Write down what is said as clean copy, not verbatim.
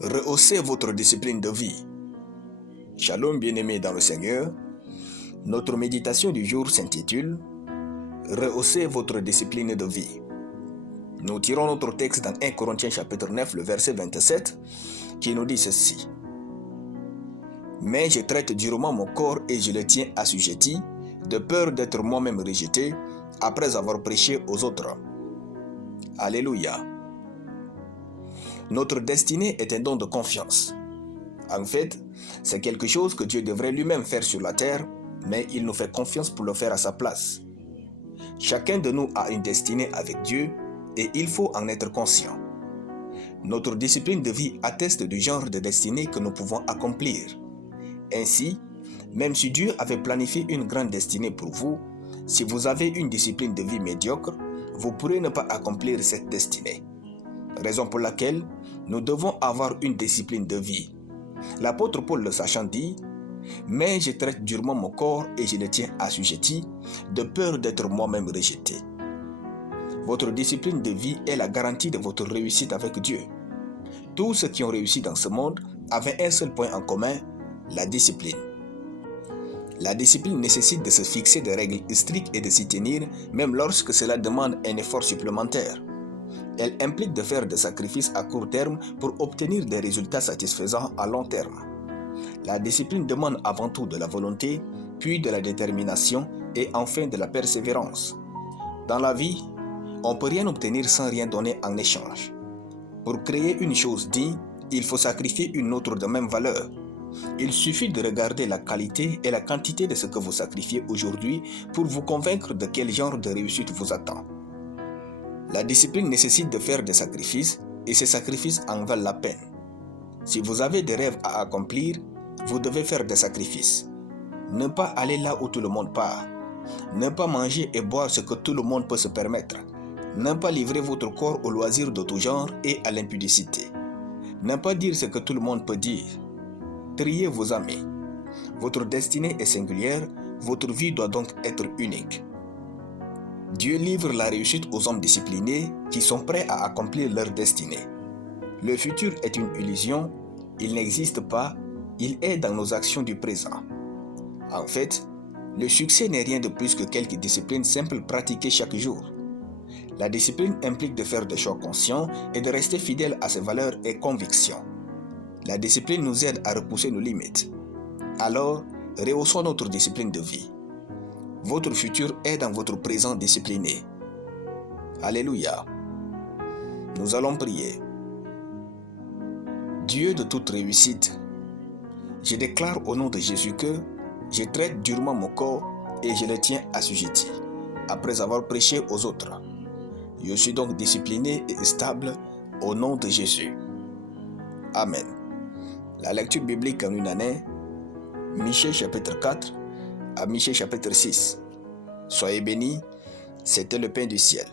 Rehaussez votre discipline de vie. Shalom bien-aimés dans le Seigneur. Notre méditation du jour s'intitule « Rehaussez votre discipline de vie ». Nous tirons notre texte dans 1 Corinthiens chapitre 9, le verset 27, qui nous dit ceci. « Mais je traite durement mon corps et je le tiens assujetti, de peur d'être moi-même rejeté, après avoir prêché aux autres. » Alléluia. Notre destinée est un don de confiance. En fait, c'est quelque chose que Dieu devrait lui-même faire sur la terre, mais il nous fait confiance pour le faire à sa place. Chacun de nous a une destinée avec Dieu et il faut en être conscient. Notre discipline de vie atteste du genre de destinée que nous pouvons accomplir. Ainsi, même si Dieu avait planifié une grande destinée pour vous, si vous avez une discipline de vie médiocre, vous pourrez ne pas accomplir cette destinée. Raison pour laquelle nous devons avoir une discipline de vie. L'apôtre Paul le sachant dit « Mais je traite durement mon corps et je le tiens assujetti, de peur d'être moi-même rejeté. » Votre discipline de vie est la garantie de votre réussite avec Dieu. Tous ceux qui ont réussi dans ce monde avaient un seul point en commun, la discipline. La discipline nécessite de se fixer des règles strictes et de s'y tenir, même lorsque cela demande un effort supplémentaire. Elle implique de faire des sacrifices à court terme pour obtenir des résultats satisfaisants à long terme. La discipline demande avant tout de la volonté, puis de la détermination et enfin de la persévérance. Dans la vie, on ne peut rien obtenir sans rien donner en échange. Pour créer une chose digne, il faut sacrifier une autre de même valeur. Il suffit de regarder la qualité et la quantité de ce que vous sacrifiez aujourd'hui pour vous convaincre de quel genre de réussite vous attend. La discipline nécessite de faire des sacrifices et ces sacrifices en valent la peine. Si vous avez des rêves à accomplir, vous devez faire des sacrifices. Ne pas aller là où tout le monde part. Ne pas manger et boire ce que tout le monde peut se permettre. Ne pas livrer votre corps aux loisirs de tout genre et à l'impudicité. Ne pas dire ce que tout le monde peut dire. Triez vos amis. Votre destinée est singulière, votre vie doit donc être unique. Dieu livre la réussite aux hommes disciplinés qui sont prêts à accomplir leur destinée. Le futur est une illusion, il n'existe pas, il est dans nos actions du présent. En fait, le succès n'est rien de plus que quelques disciplines simples pratiquées chaque jour. La discipline implique de faire des choix conscients et de rester fidèle à ses valeurs et convictions. La discipline nous aide à repousser nos limites. Alors, rehaussons notre discipline de vie. Votre futur est dans votre présent discipliné. Alléluia. Nous allons prier. Dieu de toute réussite, je déclare au nom de Jésus que je traite durement mon corps et je le tiens assujetti, après avoir prêché aux autres. Je suis donc discipliné et stable au nom de Jésus. Amen. La lecture biblique en une année, Michée chapitre 4 à Michée chapitre 6. Soyez bénis, c'était le pain du ciel.